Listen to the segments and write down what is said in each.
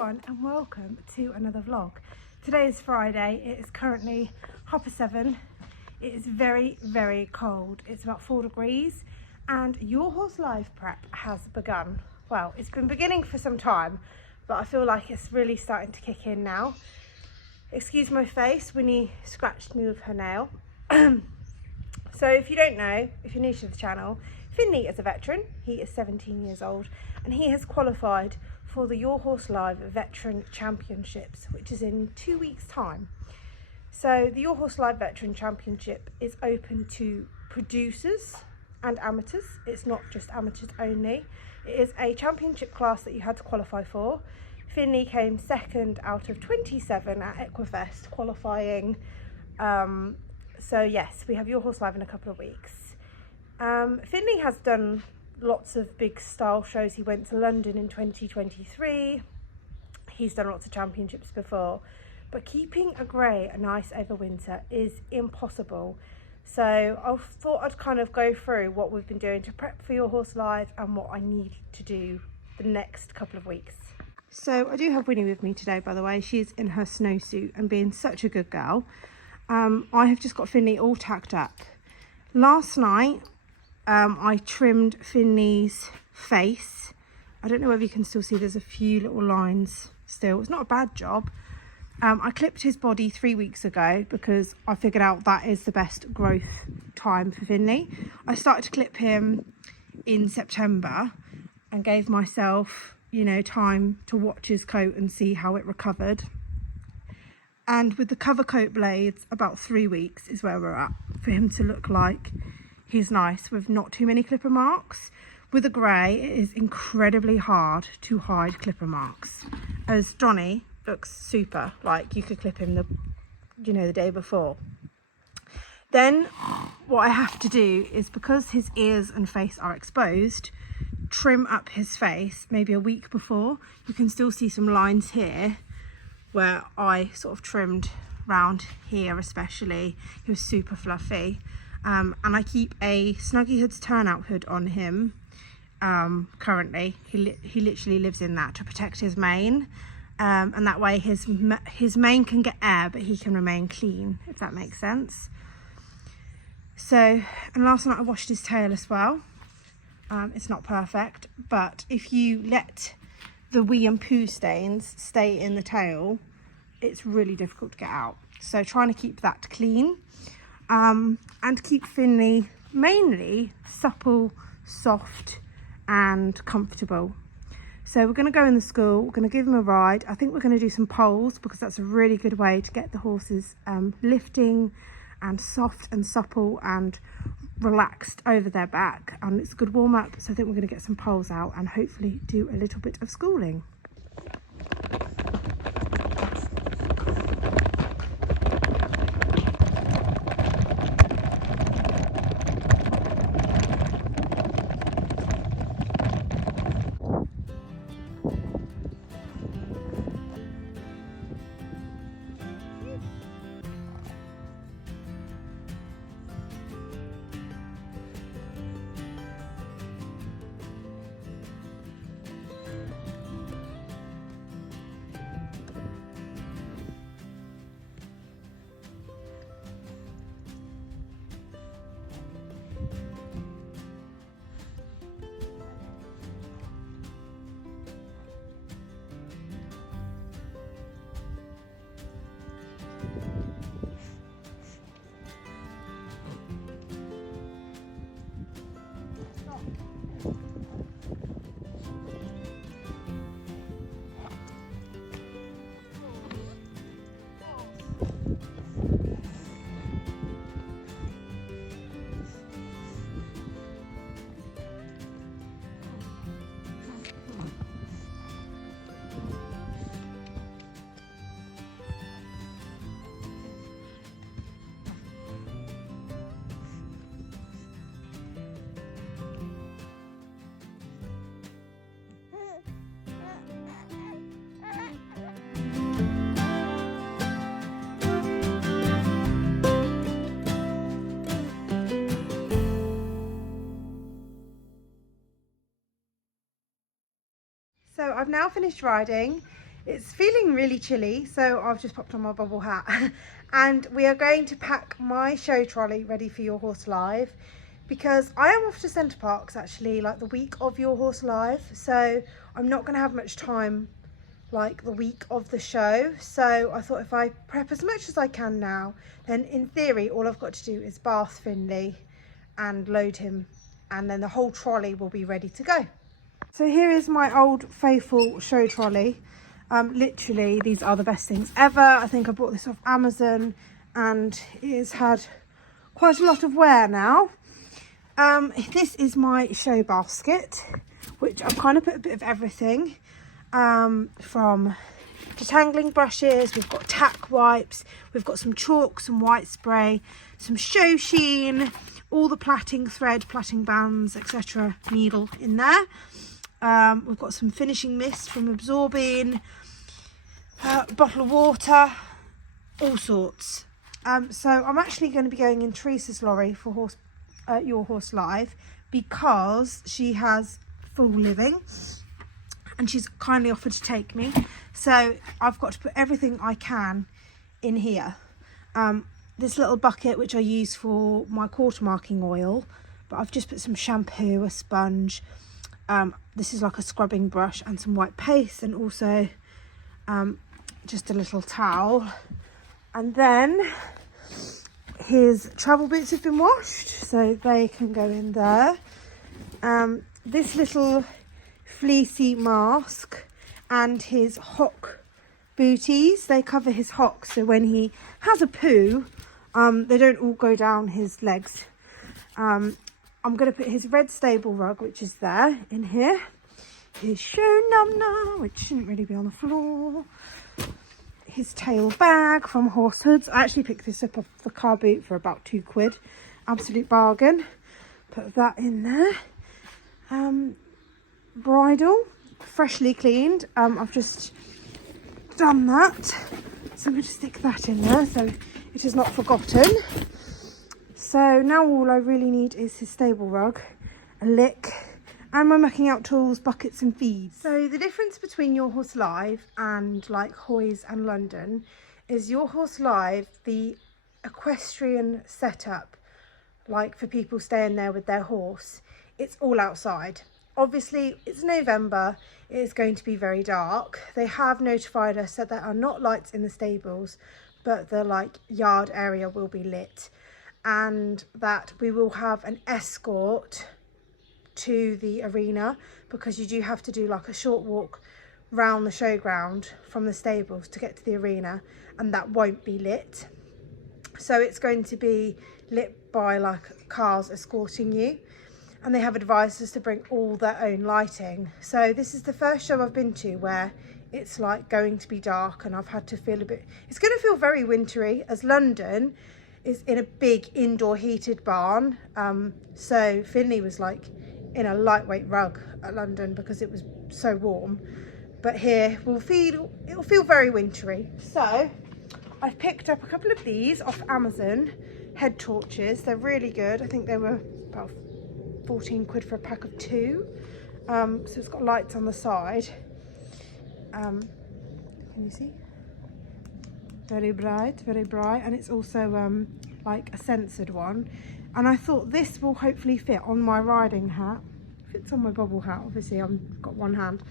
everyone and welcome to another vlog. Today is Friday. It is currently 7:30. It is very, very cold. It's about 4 degrees and Your Horse Live prep has begun. Well, it's been beginning for some time, but I feel like it's really starting to kick in now. Excuse my face, Winnie scratched me with her nail. So if you don't know, if you're new to the channel, Finley is a veteran. He is 17 years old and he has qualified for the Your Horse Live Veteran Championships, which is in 2 weeks' time. So the Your Horse Live Veteran Championship is open to producers and amateurs. It's not just amateurs only. It is a championship class that you had to qualify for. Finley came second out of 27 at Equifest qualifying. So yes, we have Your Horse Live in a couple of weeks. Finley has done lots of big style shows. He went to London in 2023. He's done lots of championships before, but keeping a grey a nice over winter is impossible. So I thought I'd kind of go through what we've been doing to prep for Your Horse Live and what I need to do the next couple of weeks. So I do have Winnie with me today, by the way. She's in her snowsuit and being such a good girl. I have just got Finley all tacked up. Last night, I trimmed Finley's face. I don't know whether you can still see, there's a few little lines still. It's not a bad job. I clipped his body 3 weeks ago because I figured out that is the best growth time for Finley. I started to clip him in September and gave myself, you know, time to watch his coat and see how it recovered. And with the cover coat blades, about 3 weeks is where we're at for him to look like he's nice with not too many clipper marks. With a grey, it is incredibly hard to hide clipper marks. As Donny looks super, like you could clip him the day before. Then what I have to do is, because his ears and face are exposed, trim up his face maybe a week before. You can still see some lines here where I sort of trimmed round here especially. He was super fluffy. And I keep a Snuggy Hoods turnout hood on him currently. He literally lives in that to protect his mane. And that way his mane can get air, but he can remain clean, if that makes sense. So, and last night I washed his tail as well. It's not perfect, but if you let the wee and poo stains stay in the tail, it's really difficult to get out. So trying to keep that clean, and keep Finley mainly supple, soft and comfortable. So we're going to go in the school, we're going to give him a ride. I think we're going to do some poles because that's a really good way to get the horses lifting and soft and supple and relaxed over their back, and it's a good warm up. So I think we're going to get some poles out and hopefully do a little bit of schooling. So I've now finished riding. It's feeling really chilly, so I've just popped on my bubble hat. And we are going to pack my show trolley ready for Your Horse Live, because I am off to Centre Parks actually, like the week of Your Horse Live. So I'm not going to have much time like the week of the show. So I thought if I prep as much as I can now, then in theory all I've got to do is bath Finley and load him, and then the whole trolley will be ready to go. So here is my old faithful show trolley. Literally, these are the best things ever. I think I bought this off Amazon and it has had quite a lot of wear now. This is my show basket, which I've kind of put a bit of everything, from detangling brushes, we've got tack wipes, we've got some chalk, some white spray, some show sheen, all the plaiting thread, plaiting bands, etc. needle in there. We've got some finishing mist from absorbing, a bottle of water, all sorts. So I'm actually going to be going in Teresa's lorry for Your Horse Live, because she has full living and she's kindly offered to take me. So I've got to put everything I can in here. This little bucket, which I use for my quarter marking oil, but I've just put some shampoo, a sponge, this is like a scrubbing brush, and some white paste, and also just a little towel. And then his travel boots have been washed, so they can go in there. This little fleecy mask and his hock booties, they cover his hocks, so when he has a poo, they don't all go down his legs. I'm going to put his red stable rug, which is there, in here. His show number, which shouldn't really be on the floor. His tail bag from Horse Hoods. I actually picked this up off the car boot for about £2. Absolute bargain. Put that in there. Bridle, freshly cleaned. I've just done that. So I'm going to stick that in there so it is not forgotten. So now all I really need is his stable rug, a lick, and my mucking out tools, buckets and feeds. So the difference between Your Horse Live and like Hoys and London is Your Horse Live, the equestrian setup, like for people staying there with their horse, it's all outside. Obviously it's November, it is going to be very dark. They have notified us that there are not lights in the stables, but the like yard area will be lit, and that we will have an escort to the arena, because you do have to do like a short walk round the showground from the stables to get to the arena, and that won't be lit. So it's going to be lit by like cars escorting you, and they have advised us to bring all their own lighting. So this is the first show I've been to where it's like going to be dark, and I've had to feel a bit, it's going to feel very wintry, as London is in a big indoor heated barn. So Finley was like in a lightweight rug at London because it was so warm, but here it'll feel very wintry. So I've picked up a couple of these off Amazon, head torches. They're really good. I think they were about £14 for a pack of 2. So it's got lights on the side. Can you see? Very bright, and it's also like a censored one. And I thought this will hopefully fit on my riding hat. Fits on my bobble hat, obviously I've got one hand.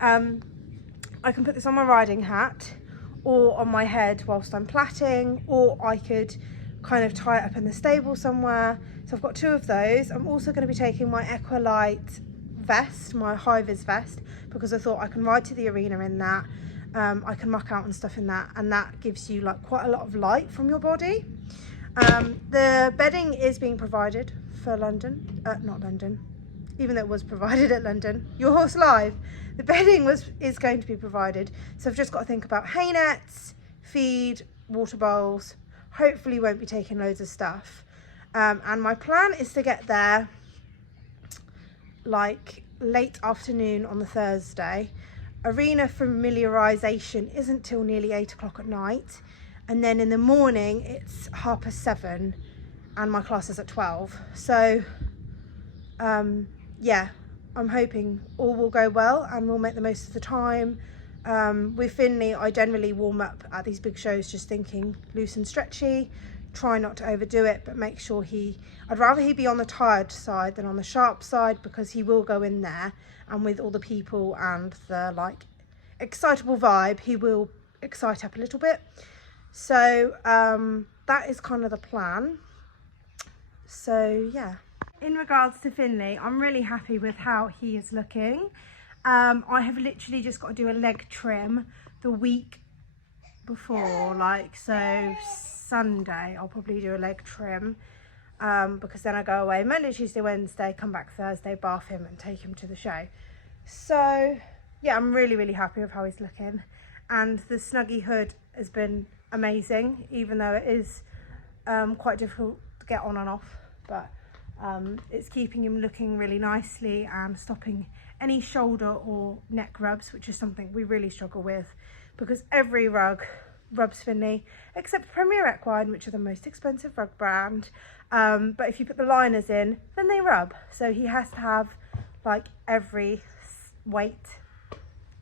I can put this on my riding hat or on my head whilst I'm plaiting, or I could kind of tie it up in the stable somewhere. So I've got 2 of those. I'm also going to be taking my Equalite vest, my high-vis vest, because I thought I can ride to the arena in that. I can muck out and stuff in that, and that gives you like quite a lot of light from your body. The bedding is being provided for London, not London, even though it was provided at London, Your Horse Live. The bedding is going to be provided. So I've just got to think about hay nets, feed, water bowls. Hopefully won't be taking loads of stuff. And my plan is to get there like late afternoon on the Thursday. Arena familiarisation isn't till nearly 8 o'clock at night, and then in the morning it's 7:30 and my class is at 12. So yeah, I'm hoping all will go well and we'll make the most of the time. With Finley, I generally warm up at these big shows just thinking loose and stretchy, try not to overdo it, but make sure I'd rather he be on the tired side than on the sharp side, because he will go in there and with all the people and the like excitable vibe, he will excite up a little bit. So that is kind of the plan. So yeah, in regards to Finley, I'm really happy with how he is looking. I have literally just got to do a leg trim the week before, like, so Sunday I'll probably do a leg trim, because then I go away Monday, Tuesday, Wednesday, come back Thursday, bath him and take him to the show. So yeah, I'm really happy with how he's looking, and the Snuggie hood has been amazing, even though it is quite difficult to get on and off, but it's keeping him looking really nicely and stopping any shoulder or neck rubs, which is something we really struggle with, because every rug rubs Finley except Premier Equine, which are the most expensive rug brand, but if you put the liners in, then they rub. So he has to have like every weight,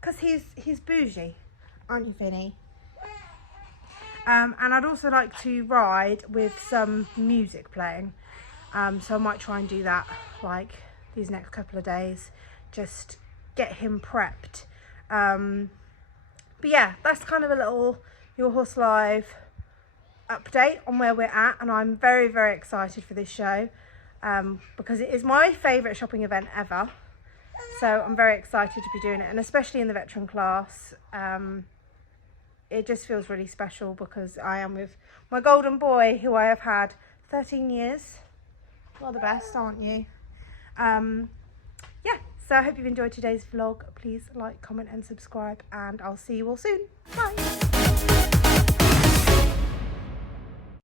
because he's bougie, aren't you, Finny? And I'd also like to ride with some music playing, so I might try and do that like these next couple of days, just get him prepped. But yeah, that's kind of a little Your Horse Live update on where we're at, and I'm very excited for this show, because it is my favourite shopping event ever, so I'm very excited to be doing it, and especially in the veteran class. It just feels really special because I am with my golden boy, who I have had 13 years. You're the best, aren't you? Yeah, so I hope you've enjoyed today's vlog. Please like, comment and subscribe, and I'll see you all soon. Bye.